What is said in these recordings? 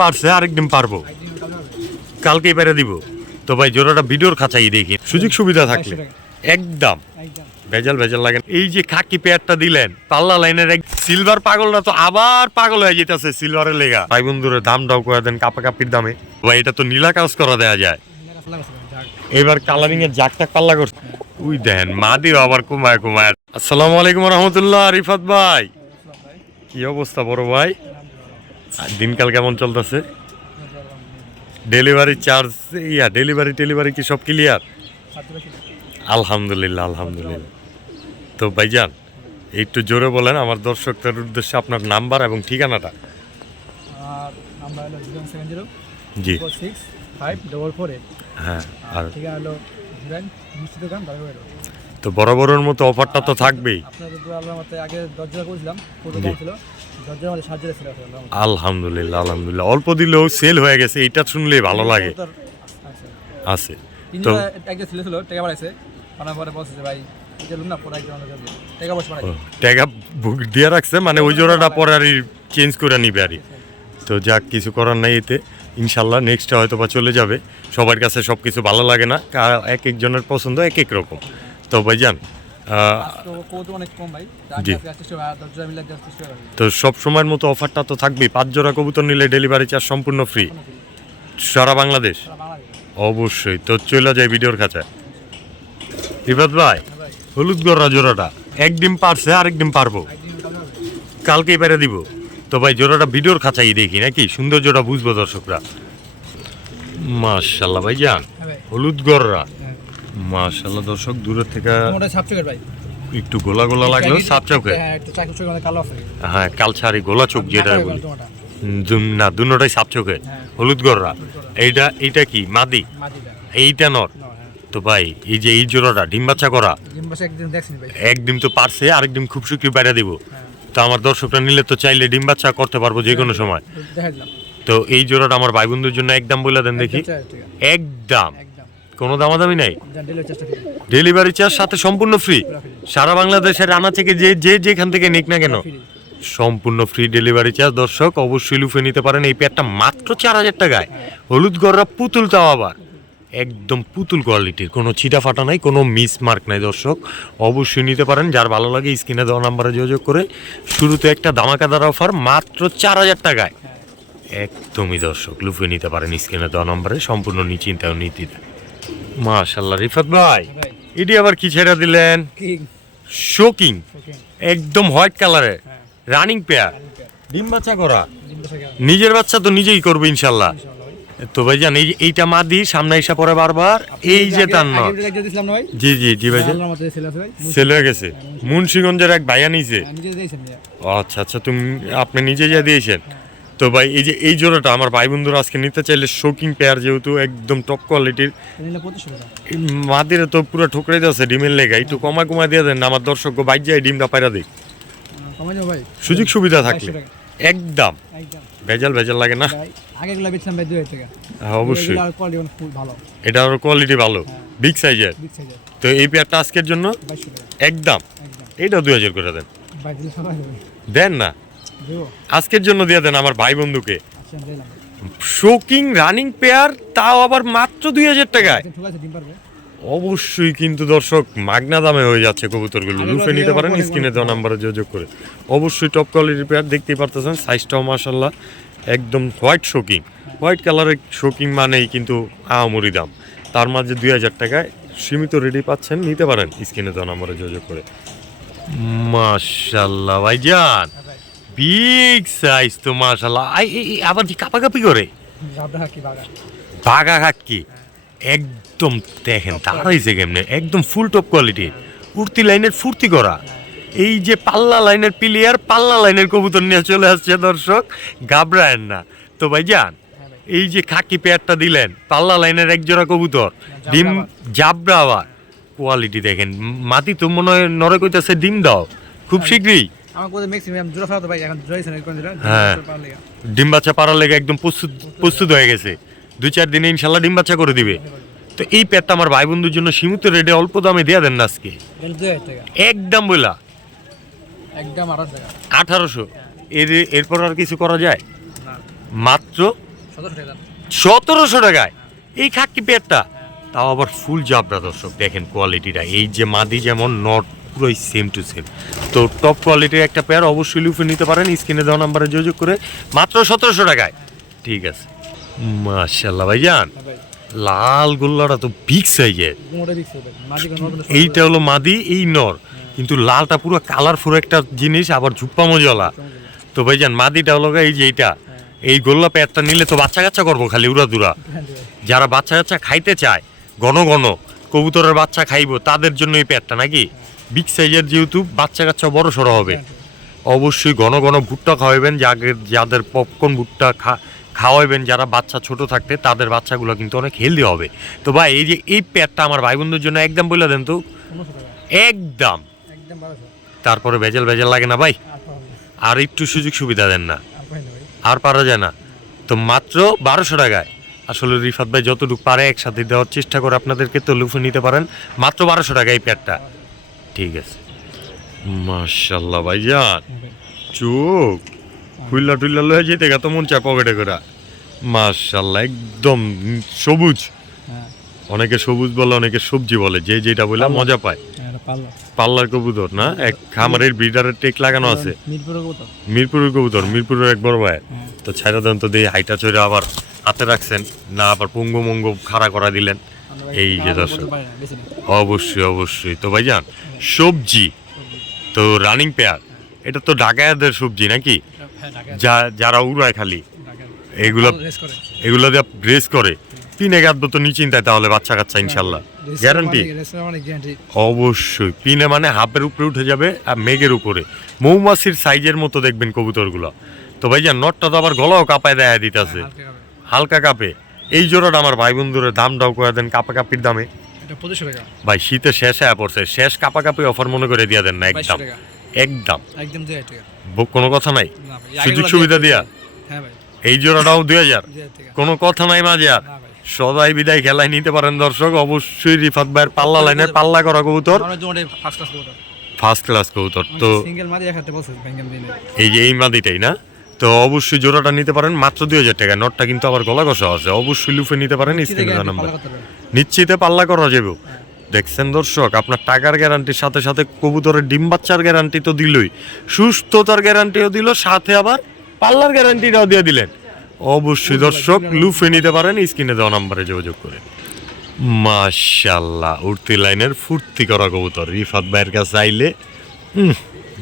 পারছে, আরেক ডিম পারব। কালকে পেরে দিব। তো ভাই, জোড়াটা ভিডিওর খাঁচাই দেখি। সুযোগ সুবিধা থাকলে। একদম। ভেজাল ভেজাল লাগে এই যে খাকি পেয়ারটা দিলেন, পাল্লা লাইনের এক সিলভার পাগলটা তো আবার পাগল হয়ে যেতেছে সিলভারের লেগা। ভাই বন্ধুরে দাম দাও করে দেন কাপা কাপির দামে। ভাই, এটা তো নীলা কাজ করা দেয়া যায়। এবার কালারিং এর জাকটাক পাল্লা করছে। উই দেন মা দিও আবার কুমায় কুমায়। আসসালামু আলাইকুম রহমতুল্লাহ রিফাত ভাই। কি অবস্থা বড় ভাই? দিনকাল কেমন চলতেছে? ডেলিভারি চার্জ ইয়া ডেলিভারি টেলিভারি কি সব ক্লিয়ার আলহামদুলিল্লাহ আলহামদুলিল্লাহ। তো ভাইজান একটু জোরে বলেন আমার দর্শকদের উদ্দেশ্যে আপনার নাম্বার এবং ঠিকানাটা। জি। হ্যাঁ আর তো বরাবরের মতো অফারটা তো থাকবেই। আপনাদের আগে দশ জোড়া করেছিলাম ছিল। আলহামদুলিল্লাহ আলহামদুলিল্লাহ। অল্প দিলেও সেল হয়ে গেছে এটা শুনলেই ভালো লাগে। আছে। তো একটা ছিল ছিল টাকা বাড়াইছে। আনার পরে বলছে ভাই। টাকা বুক দিয়ে রাখছে মানে ওই জোড়াটা পরে আর চেঞ্জ করে নিবে আর তো যাক কিছু করার নাই এতে। ইনশাল্লাহ নেক্সটে হয়তো বা চলে যাবে। সবার কাছে সব কিছু ভালো লাগে না। এক একজনের পছন্দ এক এক রকম। তো ভাই জি। তো সব সময়ের মতো অফারটা তো থাকবেই। পাঁচ জোড়া কবুতর নিলে ডেলিভারি চার্জ সম্পূর্ণ ফ্রি। সারা বাংলাদেশ? অবশ্যই। তো চলে যায় ভিডিওর কাছে। ভাই হ্যাঁ হলুদ গররা জোড়াটা। এক ডিম পারছে আরেক ডিম পারব। একদিন হবে কালকেই পেরে দিব। তো ভাই জোড়াটা ভিডিওর খাঁচাই দেখি নাকি? সুন্দর জোড়া বুঝব দর্শকরা। মাশাল্লাহ ভাই যান হ্যাঁ হলুদ গররা। মাশাল্লাহ দর্শক দূরের থেকে মোটা ছাপ চোখের ভাই। একটু গোলা গোলা লাগল সাপ চোখে। হ্যাঁ একটু চাকু চোখের মধ্যে কালো আছে। হ্যাঁ কালছারি গোলা চোখ যেটা বলি। না দুটোটাই সাপ চোখে। হ্যাঁ। হলুদ গররা। এইটা এইটা কি? মাদি? এইটা নর। হ্যাঁ। তো ভাই এই যে এই জোড়াটা ডিম বাচ্চা করা একদিন তো পারছে আরেক ডিম খুব শীঘ্রই বাইরে দিব। হ্যাঁ। তো আমার দর্শকরা নিলে তো চাইলে ডিম বাচ্চা করতে পারব যে কোনো সময়। তো এই জোড়াটা আমার ভাই বন্ধুর জন্য একদম বলে দেন দেখি। একদম কোনো দামাদামি নাই। ডেলিভারি চার্জ সাথে সম্পূর্ণ ফ্রি সারা বাংলাদেশের রানা থেকে যে যে যেখান থেকে নিক না কেন। সম্পূর্ণ ফ্রি ডেলিভারি চার্জ দর্শক অবশ্যই লুফে নিতে পারেন। এই প্যাডটা মাত্র চার হাজার টাকায়। হলুদ গররা পুতুল তাও আবার। একদম পুতুল কোয়ালিটির কোনো ছিটা ফাটা নাই কোনো মিস মার্ক নাই দর্শক। অবশ্যই নিতে পারেন। যার ভালো লাগে স্ক্রিনে দেওয়া নাম্বারে যোগাযোগ করে। শুরুতে একটা ধামাকাদার অফার মাত্র চার হাজার টাকায়। একদমই দর্শক লুফে নিতে পারেন স্ক্রিনে দেওয়া নাম্বারে। সম্পূর্ণ নিশ্চিন্তা ও নীতিতে মাশাল্লাহ রিফাত ভাই এটি আবার কি ছেড়ে দিলেন? শোকিং একদম হোয়াইট কালারের হ্যাঁ। রানিং পেয়ার ডিম বাচ্চা করা। নিজের বাচ্চা তো নিজেই করবে ইনশাল্লাহ তো ভাই জান এই এইটা মা দি সামনে এসে পরে বারবার এই যে তার নয় জি জি জি ভাই। সেল হয়ে গেছে। মুন্সিগঞ্জের এক ভাইয়া নিছে হ্যাঁ, আচ্ছা আচ্ছা তুমি আপনি নিজে যা দিয়েছেন। তো ভাই এই যে এই জোড়াটা আমার ভাই বন্ধুরা আজকে নিতে চাইলে শোকিং পেয়ার যেহেতু একদম টপ কোয়ালিটির মাদিরে তো পুরো ঠুকরে যাচ্ছে ডিমের লেগা। একটু কমা কমা দিয়ে দেন আমার দর্শক বাইর যায় ডিমটা দিক যাব ভাই সুযোগ সুবিধা থাকলে। একদম। ভেজাল ভেজাল লাগে না? দুই হ্যাঁ, অবশ্যই। এটার কোয়ালিটি ভালো। বিগ সাইজের তো এই পেয়ারটা আজকের জন্য? একদম। এইটা দুই হাজার করে দেন। দেন না? আজকের জন্য দিয়ে দেন আমার ভাই বন্ধুকে। আচ্ছা শোকিং রানিং পেয়ার তাও আবার মাত্র দুই হাজার টাকায়। অবশ্যই কিন্তু দর্শক মাগনা দামে হয়ে যাচ্ছে কবুতরগুলো। লুফে নিতে পারেন স্ক্রিনে দেওয়া নাম্বারে যোগাযোগ করে। অবশ্যই টপ কোয়ালিটির পেয়ার দেখতেই পারতেছেন সাইজটাও মাসাল্লাহ একদম হোয়াইট শোকিং হোয়াইট কালারের শোকিং মানেই কিন্তু আহামরি দাম। তার মাঝে দুই হাজার টাকায় সীমিত রেডি পাচ্ছেন নিতে পারেন স্ক্রিনে দেওয়া নাম্বারে যোগাযোগ করে। মাশাল্লাহ ভাইজান। ভাই বিগ সাইজ তো মাশাল্লাহ আই এই- এই আবার কি কাপাকাপি করে? জাবরা কি একদম দেখেন তারাইছে কেমনে? একদম ফুল টপ কোয়ালিটি উর্তি লাইনের ফুর্তি করা। এই যে পাল্লা লাইনের প্লেয়ার পাল্লা লাইনের কবুতর নিয়ে চলে আসছে দর্শক ঘাবড়ায়েন না। তো ভাই যান হ্যাঁ এই যে খাকি পেয়ারটা দিলেন পাল্লা লাইনের এক জোড়া কবুতর ডিম জাবরা আবার কোয়ালিটি দেখেন মাটি তো মনে হয় নরে কইতাছে ডিম দাও। খুব শীঘ্রই। আমার কোথায় ম্যাক্সিমাম জোড়া ফেলা তো এখন জয়েছে না কোন হ্যাঁ। ডিম বাচ্চা পাড়ার লেগে একদম প্রস্তুত প্রস্তুত হয়ে গেছে। দুই চার দিনে ইনশাল্লাহ ডিম বাচ্চা করে দিবে। তো এই পেয়ারটা আমার ভাই বন্ধুর জন্য সীমিত রেটে অল্প দামে দেয়া দেন না আজকে। একদম বইলা। একদম আঠারোশো। এর এরপর আর কিছু করা যায়? মাত্র সতেরোশো টাকায়? এই খাকি পেটটা? তাও আবার ফুল জাবরা দর্শক দেখেন কোয়ালিটিটা এই যে মাদি যেমন নট পুরোই সেম টু সেম তো টপ কোয়ালিটির একটা পেয়ার অবশ্যই লুফে নিতে পারেন স্ক্রিনে দেওয়া নাম্বারে যোগাযোগ করে মাত্র সতেরোশো টাকায়। ঠিক আছে। মার্শাল্লাহ ভাইজান ভাই লাল গোল্লাটা তো বিগ নতুন এইটা হলো মাদি, এই নর। কিন্তু লালটা পুরো কালারফুল একটা জিনিস, আবার ঝুপ্পা মজলা। তো ভাইজান, মাদিটা হলো এই যে এইটা। এই গোল্লা পেয়ারটা নিলে তো বাচ্চা কাচ্চা করব খালি, উড়া দুরা। যারা বাচ্চা কাচ্চা খাইতে চায়, ঘন ঘন, কবুতরের বাচ্চা খাইবো, তাদের জন্য এই পেয়ারটা নাকি? বিগ সাইজের যেহেতু বাচ্চা কাচ্চা বড় সড়ো হবে। অবশ্যই ঘন ঘন ভুট্টা খাওয়াবেন যাদের যাদের পপকর্ন ভুট্টা খা খাওয়াবেন যারা বাচ্চা ছোট থাকতে তাদের বাচ্চাগুলো কিন্তু অনেক হেলদি হবে। তো ভাই এই যে এই পেয়ারটা আমার ভাই বোনদের জন্য একদম বলে দেন তো। একদম। তারপরে ভেজাল ভেজাল লাগে না ভাই? আর একটু সুযোগ সুবিধা দেন না। আর পারা যায় না। তো মাত্র বারোশো টাকায়। আসলে রিফাত ভাই যতটুকু পারে একসাথে দেওয়ার চেষ্টা করে আপনাদেরকে তো লুফে নিতে পারেন। মাত্র বারোশো টাকা এই প্যাডটা ঠিক আছে। মার্শাল্লাহ ভাইজান হ্যাঁ ভাই চোখ খুল্লা টুল্লা লয়ে যেতে গা তো মন চায় পকেটে করা। মার্শাল্লাহ একদম সবুজ। হ্যাঁ। অনেকে সবুজ বলে অনেকে সবজি বলে যে যেটা বলে মজা পায়। হ্যাঁ পাল্লার কবুতর না? এক খামারের ব্রিডারের টেক লাগানো আছে। মিরপুরের কবুতর। মিরপুরের এক বড় ভাই হ্যাঁ। তো ছাইরা দেন তো দিয়ে হাইটা চড়ে আবার হাতে রাখছেন না আবার পঙ্গু মঙ্গু খাড়া করা দিলেন। এই যে দর্শক। অবশ্যই অবশ্যই। তো ভাইজান সবজি তো রানিং পেয়ার এটা তো ঢাকায়াদের সবজি নাকি? হ্যাঁ, যা যারা উড়ায় খালি এগুলো। এগুলো দিয়ে রেস করে। পিনে গাঁদবো তো নিচিন্তায় তাহলে বাচ্চা কাচ্চা ইনশাল্লাহ। গ্যারান্টি মানে- মানে। অবশ্যই। পিনে মানে হাফের উপরে উঠে যাবে আর মেঘের উপরে। মৌমাছির সাইজের মতো দেখবেন কবুতরগুলো। তো ভাইজান নটটা তো আবার গলাও কাপায় দেয়া দিতেছে। হালকা হবে। হালকা কাপে। এই জোড়াটা আমার ভাই বন্ধুরের দামটাও করে দেন কাপা কাপির দামে। এটা 2500 টাকা। ভাই শীতে শেষ হয়ে পড়ছে। শেষ কাপা কাপি অফার মনে করে দিয়ে দেন না একদম। একদম। একদম 2000 টাকা। ব- কোনো কথা নাই? সুযোগ সুবিধা 2000 দিয়া? হ্যাঁ ভাই, এই জোড়াটাও দুই হাজার? 2000 কোনো কথা নাই মাঝে আর সদাই বিদায় খেলায় নিতে পারেন দর্শক অবশ্যই রিফাত ভাইয়ের পাল্লা লাইনে পাল্লা করা কবুতর। ফার্স্ট ক্লাস কবুতর। তো ভেঙ্গাম দিনে এই যে এই মাদিটাই না? তো অবশ্যই জোড়াটা নিতে পারেন মাত্র দুই হাজার টাকা। নটটা কিন্তু আবার গলা কষা আছে। অবশ্যই লুফে নিতে পারেন স্ক্রিনে নাম্বার। নিশ্চিতে পাল্লা করা যাবে। দেখছেন দর্শক আপনার টাকার গ্যারান্টির সাথে সাথে কবুতরের ডিম বাচ্চার গ্যারান্টি তো দিলই। সুস্থতার গ্যারান্টিও দিল সাথে আবার পাল্লার গ্যারান্টিটাও দিয়ে দিলেন। অবশ্যই দর্শক লুফে নিতে পারেন স্ক্রিনে দেওয়া নাম্বারে যোগাযোগ করে। মাশাল্লাহ উঠতি লাইনের ফুর্তি করা কবুতর। রিফাত ভাইয়ের কাছে আইলে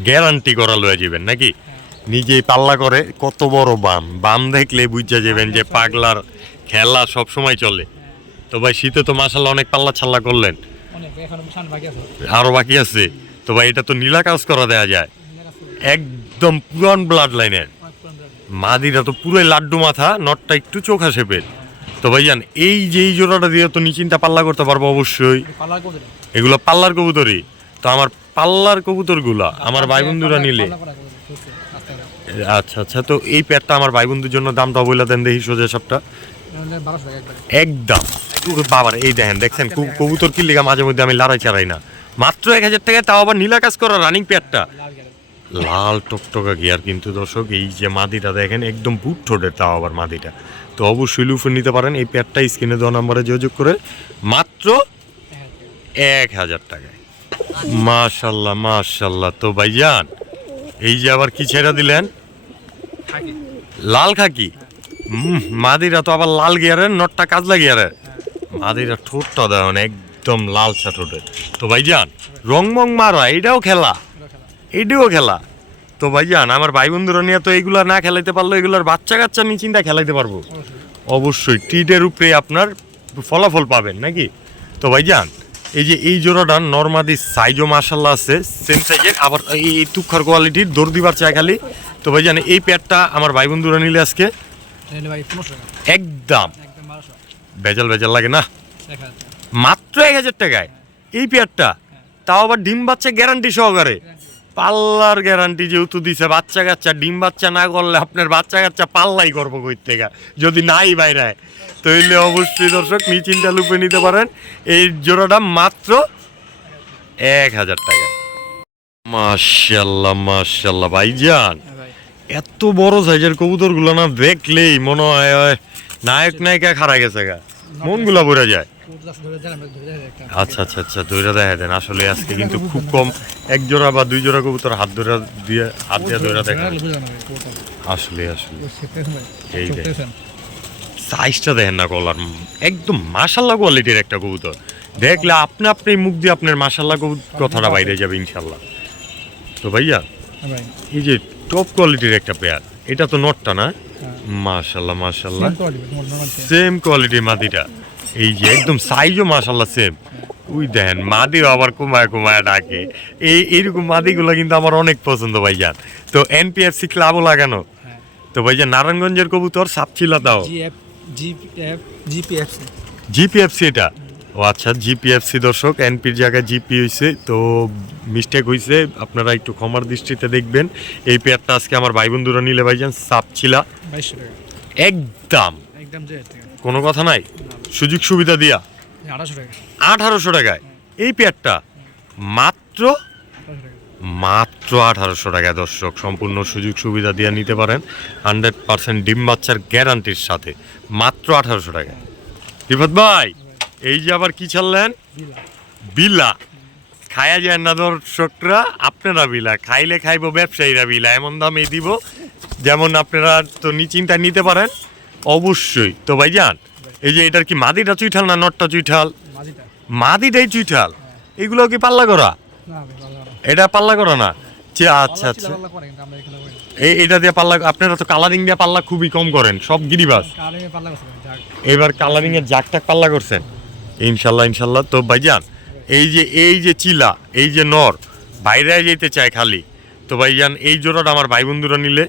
গ্যারান্টি করা লয়ে যাবেন নাকি? নিজেই পাল্লা করে কত বড় বাম বাম দেখলে বুঝা যাবেন যে পাগলার খেলা সব সময় চলে। তো ভাই শীতে তো মাসাল্লাহ অনেক পাল্লা ছাল্লা করলেন। সান বাকি আছে। আরও বাকি আছে। তো ভাই এটা তো নীলা কাজ করা দেয়া যায়। একদম পুরান ব্লাড লাইনের মাদিরা তো পুরোই লাড্ডু মাথা নটটা একটু চোখা শেপের তো ভাই ভাইজান এই যে এই জোড়াটা দিয়ে তো নিচিন্তা পাল্লা করতে পারব অবশ্যই। এগুলো পাল্লার কবুতরই। তো আমার পাল্লার কবুতরগুলা আমার ভাই বন্ধুরা নিলে। আচ্ছা আচ্ছা। তো এই প্যাডটা আমার ভাই বন্ধুর জন্য দামটা বলে দেন দেখি সোজা সবটা নাহলে 1200 টাকা একদম। বাবার এই দেখেন দেখছেন? কবু- কবুতর কি লেগা মাঝে মধ্যে আমি লড়াই চালাই না। মাত্র এক হাজার টাকায় তাও আবার নীলা কাজ করা রানিং প্যাডটা লাল। টকটকা গিয়ার কিন্তু দর্শক এই যে মাদিটা দেখেন একদম বুট ঠোঁটের তাও আবার মাদিটা। তো অবশ্যই লুফে নিতে পারেন এই প্যাডটা স্ক্রিনে দেওয়া নাম্বারে যোগাযোগ করে মাত্র এক হাজার টাকায়। মাশাল্লাহ মাশাল্লাহ। তো ভাইজান এই যে আবার কি ছেড়া দিলেন। লাল খাকি? মাদিরা তো আবার লাল গিয়ারের নটটা কাজলা গিয়ারের মাদিরা ঠোঁটটা দেন একদম লাল ঠোঁটের তো ভাইজান রং মং মারা এটাও খেলা। এটাও খেলা। তো ভাইজান, আমার ভাই বন্ধুরা নিয়ে তো এইগুলা না খেলাইতে পারল এগুলার বাচ্চা কাচ্চা নিয়ে চিন্তা খেলাইতে পারব। অবশ্যই। টিটের উপরে আপনার ফলাফল পাবেন, নাকি? তো ভাইজান, এই যে এই জোড়াটা নর্মাদি সাইজও মার্শাল্লাহ আছে সেম সাইজের আবার এই তুক্ষার কোয়ালিটির দৌড় দিবার চায় খালি। তো ভাইজান এই প্যাডটা আমার ভাই বন্ধুরা নিলে আজকে? নাহলে ভাই 1500 টাকা। একদম। একদম 1200 বেজাল বেজাল লাগে না। মাত্র এক হাজার টাকায়? এই পেয়ারটা তাও আবার ডিম বাচ্চা গ্যারান্টি সহকারে? পাল্লার গ্যারান্টি যেহেতু দিছে বাচ্চা কাচ্চা ডিম বাচ্চা না করলে আপনার বাচ্চা কাচ্চা পাল্লাই করব কই থেকে যদি নাই বাইরে তাহলে অবশ্যই দর্শক নিচিন্তা লুপে নিতে পারেন। এই জোড়াটা মাত্র এক হাজার টাকা। মাশাল্লাহ মাশাল্লাহ ভাইজান হ্যাঁ এত বড় সাইজের কবুতরগুলো না দেখলেই মনে হয় নায়ক নায়িকা খারা গেছে গা। মনগুলা ভরে যায়। কবুতর আচ্ছা আচ্ছা আচ্ছা দইরা দেখা দেন। আসলে আজকে কিন্তু খুব কম এক জোড়া বা দুই জোড়া কবুতর হাত ধরে দিয়ে হাত দিয়ে দইরা দেখা কবুতর। আসলে আসলে। এই। সাইজটা দেখেন না কলার একদম মাশাল্লাহ কোয়ালিটির একটা কবুতর। দেখলে আপনি আপনি মুখ দিয়ে আপনার মাশাল্লাহ কবু- কথাটা বাইরে যাবে ইনশাল্লাহ তো ভাইয়া হ্যাঁ এই যে টপ কোয়ালিটির একটা পেয়ার এটা তো নটটা না? হ্যাঁ। মাশাল্লাহ মাশাল্লাহ সেম কোয়ালিটির মাদিটা। এই যে একদম সাইজও মাশাল্লাহ সেম উই দেখেন মাদিও আবার কুমায় কুমায় ডাকে। এই এইরকম মাদিগুলো কিন্তু আমার অনেক পছন্দ ভাইজান তো এনপিএফসি ক্লাবও লাগানো। হ্যাঁ। তো ভাইজান নারায়ণগঞ্জের কবুতর সাপচিলা দাও। জিপিএফসি এটা? ও আচ্ছা জিপিএফসি দর্শক এনপির জায়গায় জিপি হয়েছে তো মিস্টেক হয়েছে আপনারা একটু ক্ষমার দৃষ্টিতে দেখবেন। এই পেয়ারটা আজকে আমার ভাই বন্ধুরা নিলে ভাইজান বাইশশো টাকা। একদম। কোনো কথা নাই? সুযোগ সুবিধা দিয়া। আঠারোশো টাকায়। এই পেয়ারটা মাত্র মাত্র আঠারোশো টাকায় দর্শক সম্পূর্ণ সুযোগ সুবিধা দিয়ে নিতে পারেন। হান্ড্রেড পার্সেন্ট ডিম বাচ্চার গ্যারান্টির সাথে। মাত্র আঠারোশো টাকা বিপদ ভাই! এই যে আবার কি ছাড়লেন? বিলা। খায়া যায় না দর্শকরা আপনারা বিলা। খাইলে খাইবো ব্যবসায়ীরা বিলা। এমন দামে দিব যেমন আপনারা তো নি চিন্তা নিতে পারেন। অবশ্যই। তো ভাই যান এই যে এটার কি মাদিটা চুইঠাল না নটটা চুইঠাল? মাদিটাই চুইঠাল। এগুলো কি পাল্লা করা? এটা পাল্লা করা না? আচ্ছা আচ্ছা। এই এটা দিয়ে পাল্লা আপনারা তো কালারিং দিয়ে পাল্লা খুবই কম করেন সব গিরিবাস এবার কালারিং এর জাকটাক পাল্লা করছেন। ইনশাল্লাহ ইনশাল্লাহ। তো ভাইজান এই যে এই যে চিলা এই যে নর বাইরে যেতে চায় খালি। তো ভাইজান এই জোড়াটা আমার ভাই বন্ধুরা নিলে।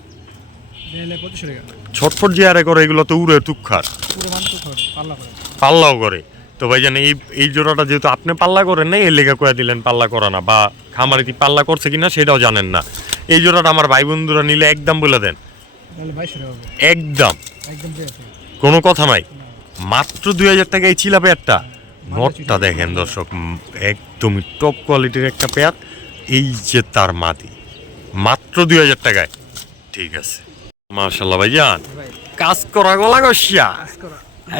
ছটফট যে আরে করে এগুলো তো উড়ে তুক্ষার। পাল্লাও করে। তো ভাইজান এই এই জোড়াটা যেহেতু আপনি পাল্লা করেন না এই লেগে কয়ে দিলেন পাল্লা করা না বা খামারে কি পাল্লা করছে কিনা সেটাও জানেন না। এই জোড়াটা আমার ভাই বন্ধুরা নিলে একদম বলে দেন। একদম। কোনো কথা নাই। মাত্র দুই হাজার টাকা এই চিলা পেয়ারটা। নটটা দেখেন দর্শক একদমই টপ কোয়ালিটির একটা পেয়ার এই যে তার মাদি মাত্র দুই হাজার টাকায়। ঠিক আছে। মার্শাল্লাহ ভাই কাজ করা গলা গসিয়া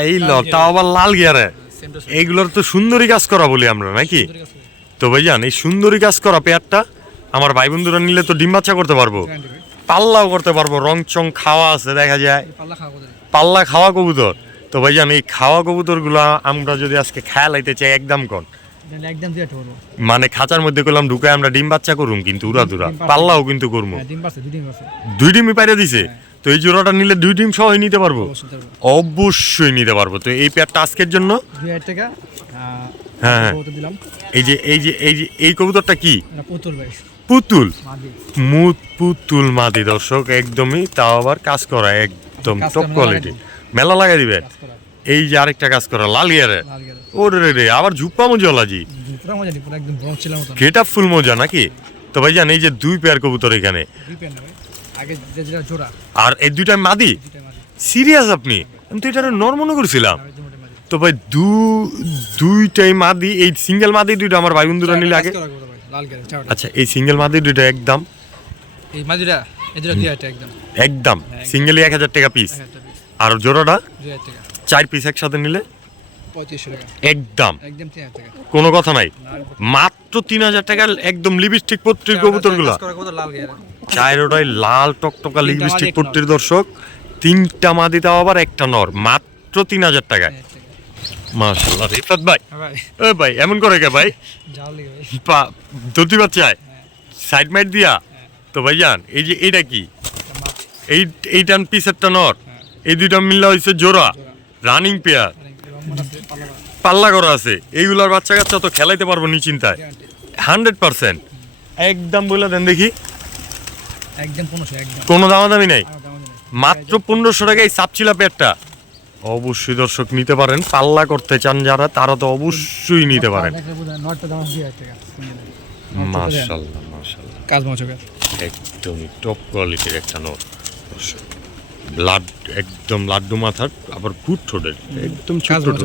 এই ল তাও আবার লাল গিয়ারে। এইগুলোর তো সুন্দরী কাজ করা বলি আমরা নাকি? তো ভাইজান এই সুন্দরী কাজ করা পেয়ারটা আমার ভাই বন্ধুরা নিলে তো ডিম বাচ্চা করতে পারব। পাল্লাও করতে পারব রং চং খাওয়া আছে দেখা যায়। পাল্লা খাওয়া কোথায় পাল্লা খাওয়া কবুতর। তো ভাইজান এই খাওয়া কবুতর আমরা যদি আজকে খেয়াল আইতে চাই একদম কন? মানে খাঁচার মধ্যে করলাম ঢুকে আমরা ডিম বাচ্চা করুম কিন্তু উড়া দুরা। পাল্লাও কিন্তু করব হ্যাঁ দুই ডিমই পাইরে দিছে। তো এই জোড়াটা নিলে দুই ডিম সহ নিতে পারব? অবশ্যই নিতে পারব। তো এই পেয়ারটা আজকের জন্য? টাকা হ্যাঁ, হ্যাঁ। এই যে এই যে এই যে এই কবুতরটা কি? পুতুল ভাই। মুত পুতুল মাদি দর্শক একদমই। তাও আবার কাজ করা একদম টপ কোয়ালিটি মেলা লাগাই দিবেন এই যে আরেকটা কাজ করা লাল ইয়ারে ওরে রে রে আবার ঝুপ্পা মজলাজি গেট আপ ফুল মজা নাকি? তো ভাই জান এই যে দুই পেয়ার কবুতর এখানে। দুই পেন আগে যে যেটা জোড়া। আর এই দুইটা মাদি? সিরিয়াস আপনি? আমি তো এটা নর মনে করছিলাম তো ভাই দু দুইটাই মাদি এই সিঙ্গেল মাদি দুইটা আমার ভাই বন্ধুরা নিলে আগে। আচ্ছা এই সিঙ্গেল মাদি দুইটা একদম। এই মাদিটা এই দুটো দুই হাজার টাকা একদম। একদম। সিঙ্গেলই এক হাজার টাকা পিস আর জোড়াটা চার পিস একসাথে নিলে টাকা। একদম। টাকা। কোনো কথা নাই। মাত্র তিন হাজার টাকার একদম লিপস্টিক পত্রির কবুতরগুলা করা লাল টকটকা লিপস্টিক একটা দর্শক তিনটা মাদি তাও আবার একটা নর মাত্র তিন হাজার টাকায়। মাশাল্লাহ রিফাত ভাই। ভাই। এ ভাই এমন করে কে ভাই? পা ধুতি বাচ্চায় সাইড মাইট দিয়া। তো ভাই জান এই যে এটা কি? একটা এই এইটান পিসেরটা নর। এই দুইটা মিললে হয়েছে জোড়া রানিং পেয়ার পাল্লা করা আছে। এইগুলোর বাচ্চা কাচ্চা তো খেলাইতে পারব নি চিন্তায় হান্ড্রেড পার্সেন্ট একদম বলে দেন দেখি। কোনো দামাদামি নাই? মাত্র পনেরোশো টাকায় সাপচিলা পেটটা অবশ্যই দর্শক নিতে পারেন। পাল্লা করতে চান যারা তারা তো অবশ্যই নিতে পারেন। মাশাল্লাহ মাশাল্লাহ। একদমই টপ কোয়ালিটির একটা নোট ব্লাড একদম লাড্ডু মাথার আবার ফুট ঠোঁটের একদম ছোট।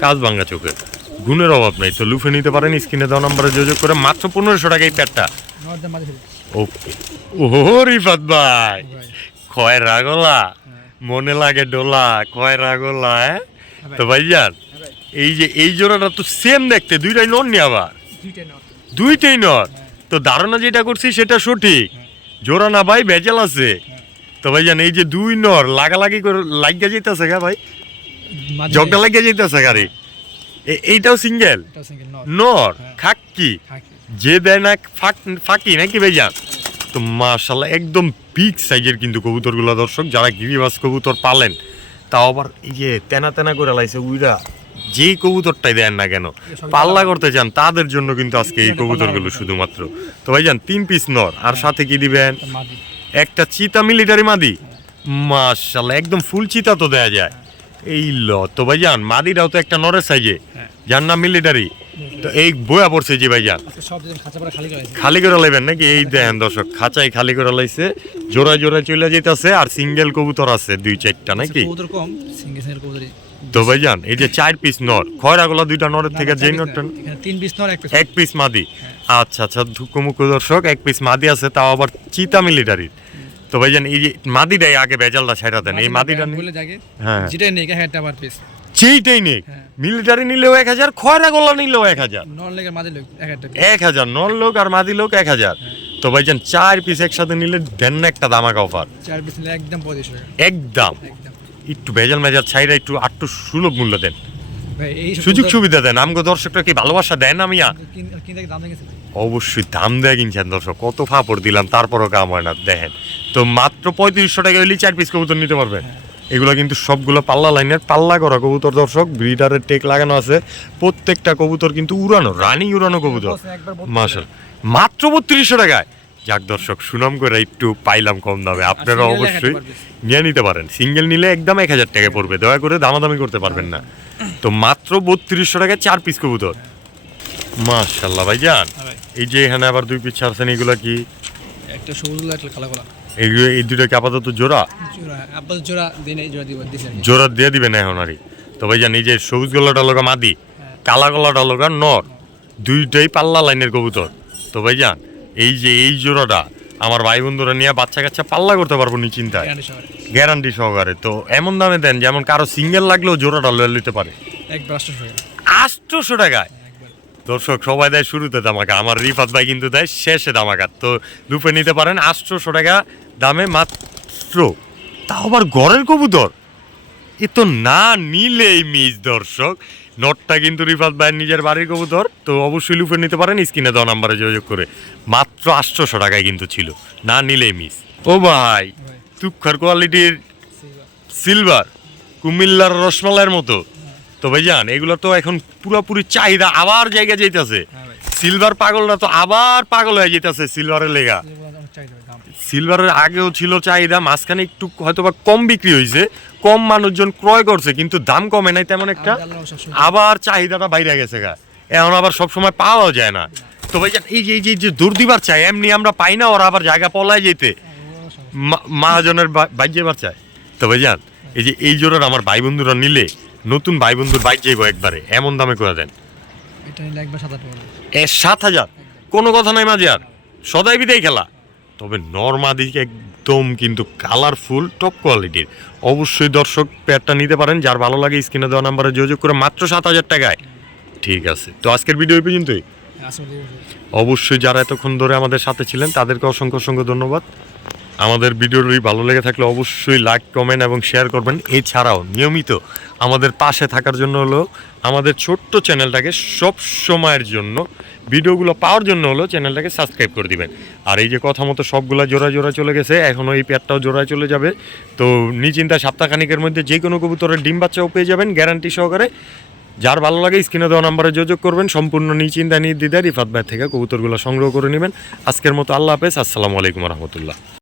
কাজ। ভাঙ্গা চোখের। গুণের অভাব নাই। তো লুফে নিতে পারেন স্ক্রিনে দেওয়া নাম্বারে যোগাযোগ করে মাত্র পনেরোশো টাকা এই ওকে। ও রিফাত ভাই। ভাই। খয় রাগলা। মনে লাগে ডোলা। কয়রা গোলা হ্যাঁ? ভাই। তো ভাইজান হ্যাঁ এই যে এই জোড়াটা তো সেম দেখতে। দুইটাই নর নি আবার? দুইটাই নট। হ্যাঁ। তো ধারণা যেটা করছি সেটা সঠিক। জোড়া না ভাই ভেজাল আছে। তো ভাইজান এই যে দুই নর লাগালাগি করে লাগিয়া যেতেছে গা ভাই। জগটা লাগিয়া যেতেছে গাড়ি এইটাও সিঙ্গেল নর। হ্যাঁ। খাক্কি যে দেয় না ফাঁক ফাঁকি নাকি ভাইজান তো মাশাল্লাহ একদম বিগ সাইজের কিন্তু কবুতরগুলো দর্শক যারা গিরিবাস কবুতর পালেন তাও আবার এই যে তেনা তেনা করে লাইছে উইরা যেই কবুতরটাই দেন না কেন পাল্লা করতে চান তাদের জন্য কিন্তু আজকে এই কবুতরগুলো শুধুমাত্র। তো ভাই যান তিন পিস নর আর সাথে কি দিবেন? একটা চিতা মিলিটারি মাদি। মাশাল্লাহ একদম ফুল চিতা তো দেয়া যায়। এই ল তো ভাইজান মাদিটাও তো একটা নরের সাইজে। হ্যাঁ। যার নাম মিলিটারি। তো এই বয়া পড়ছে যে ভাইজান। পড়া খালি করে লাইবেন নাকি? এই দেখেন দর্শক খাঁচাই খালি করে লাইছে। জোড়ায় জোড়ায় চলে যেতেছে আর সিঙ্গেল কবুতর আছে দুই চারটা নাকি? সিঙ্গেল সিঙ্গেল তো ভাইজান এই যে চার পিস নর খয়রাগুলো দুইটা নরের থেকে যে নরটা তিন পিস নর এক পিস মাদি। আচ্ছা আচ্ছা ধুকুমুকু দর্শক এক পিস মাদি আছে তাও আবার চিতা মিলিটারির তো ভাইজান এই যে মাদিটাই আগে বেজালটা সেটা দেন এই মাদিটা বলে জাগে হ্যাঁ। যেটাই নেই এক হাজার পিস সেইটাই নেই হ্যাঁ। মিলিটারি নিলেও এক হাজার খয়রা গোলা নিলেও এক হাজার। এক হাজার নর লোক আর মাদি লোক এক হাজার। তো ভাইজান চার পিস একসাথে নিলে দেন না একটা দামাকা অফার চার পিস নিলে একদম একদম। একটু ভেজাল মেজাল ছাইরা একটু আটটু সুলভ মূল্য দেন। ভাই এই সুযোগ সুবিধা দেন আমগো দর্শকরা কি ভালোবাসা দেন আমি অবশ্যই দাম দেয় কিনছেন দর্শক কত ফাপড় দিলাম তারপরও কাম হয় না দেখেন। তো মাত্র পঁয়ত্রিশশো টাকা হইলে চার পিস কবুতর নিতে পারবেন এগুলো কিন্তু সবগুলো পাল্লা লাইনের পাল্লা করা কবুতর দর্শক ব্রিডারের টেক লাগানো আছে। প্রত্যেকটা কবুতর কিন্তু উড়ানো রানি উড়ানো কবুতর। মাসাল মাত্র বত্রিশশো টাকায়। যাক দর্শক সুনাম করে একটু পাইলাম কম দামে। আপনারা অবশ্যই নিয়ে নিতে পারেন। সিঙ্গেল নিলে একদম এক হাজার টাকা পড়বে। দয়া করে দামাদামি করতে পারবেন না। তো মাত্র বত্রিশশো টাকায় চার পিস কবুতর। মাশাল্লাহ ভাই যান হ্যাঁ এই যে এখানে আবার দুই পিস ছাড়ছেন এগুলো কি? একটা সবুজ একটা কালা কলা। এই দুটো কি আপাতত জোড়া? জোড়া আপাতত জোড়া দিন এই জোড়া দিয়ে দিবেন এখন আরই তো ভাই জান এই যে সবুজ গলাটা লগা মাদি কালা গলাটা লগা নর দুইটাই পাল্লা লাইনের কবুতর। তো ভাই যান এই যে এই জোড়াটা আমার ভাই বন্ধুরা নিয়ে বাচ্চা কাচ্চা পাল্লা করতে পারব নি চিন্তায় গ্যারান্টি সহকারে। গ্যারান্টি সহকারে। তো এমন দামে দেন যেমন কারও সিঙ্গেল লাগলেও জোড়াটা লয়ে নিতে পারে। একবার আটশোশো টাকা। আটশোশো টাকায় দর্শক সবাই দেয় শুরুতে দামাকা আমার রিফাত ভাই কিন্তু দেয় শেষে দামাকা তো লুপে নিতে পারেন আটশোশো টাকা দামে মাত্র। তাও আবার ঘরের কবুতর? এ তো না নিলেই মিস দর্শক। নটটা কিন্তু রিফাত ভাইয়ের নিজের বাড়ির কবুতর। তো অবশ্যই লুপে নিতে পারেন স্ক্রিনে দেওয়া নাম্বারে যোগাযোগ করে। মাত্র আটশোশো টাকায় কিন্তু ছিল। না নিলেই মিস। ও ভাই তুক্ষার কোয়ালিটির সিলভার সিলভার কুমিল্লার রসমালাইয়ের মতো। তো ভাইজান এগুলো তো এখন পুরোপুরি চাহিদা আবার জায়গা যাইতেছে। হ্যাঁ সিলভার পাগলরা তো আবার পাগল হয়ে যেতেছে সিলভারের লেগা। ভাই সিলভারের আগেও ছিল চাহিদা মাঝখানে একটু হয়তোবা কম বিক্রি হয়েছে কম মানুষজন ক্রয় করছে কিন্তু দাম কমে নাই তেমন একটা। সবসময় আবার চাহিদাটা বাইরে গেছে গা। এখন আবার সব সময় পাওয়াও যায় না। তো ভাইজান এই যে এই যে দূর দিবার চাই এমনি আমরা পাই না ওরা আবার জায়গা পলায় যেতে মা- মহাজনের বাইক যাবার চায় তো ভাইজান এই যে এই জোড়ার আমার ভাই বন্ধুরা নিলে নতুন ভাই বন্ধুর বাইক যাইবো একবারে এমন দামে করে দেন। এটা নিলে একবার সাত আট এ সাত হাজার? কোনো কথা নাই মাঝে আর। সদাই বিদায় খেলা। তবে নর্মাদি একদম কিন্তু কালারফুল টপ কোয়ালিটির অবশ্যই দর্শক প্যাডটা নিতে পারেন যার ভালো লাগে স্ক্রিনে দেওয়া নাম্বারে যোগাযোগ করে মাত্র সাত হাজার টাকায়। ঠিক আছে। তো আজকের ভিডিও এই পর্যন্তই। অবশ্যই যারা এতক্ষণ ধরে আমাদের সাথে ছিলেন তাদেরকে অসংখ্য অসংখ্য ধন্যবাদ। আমাদের ভিডিওটি ভালো লেগে থাকলে অবশ্যই লাইক কমেন্ট এবং শেয়ার করবেন। এছাড়াও নিয়মিত আমাদের পাশে থাকার জন্য হলো আমাদের ছোট্ট চ্যানেলটাকে সব সময়ের জন্য, ভিডিওগুলো পাওয়ার জন্য হলো চ্যানেলটাকে সাবস্ক্রাইব করে দিবেন। আর এই যে কথা মতো সবগুলো জোড়া জোড়া চলে গেছে এখনও এই প্যাডটাও জোড়ায় চলে যাবে। তো নিচিন্তা সপ্তাহখানিকের মধ্যে যে কোনো কবুতরের ডিম বাচ্চাও পেয়ে যাবেন গ্যারান্টি সহকারে। যার ভালো লাগে স্ক্রিনে দেওয়া নাম্বারে যোগাযোগ করবেন, সম্পূর্ণ নিচিন্তা নির্দিদার রিফাত ভাই থেকে কবুতরগুলো সংগ্রহ করে নেবেন। আজকের মতো আল্লাহ হাফেজ, আসসালামু আলাইকুম রহমতুল্লাহ।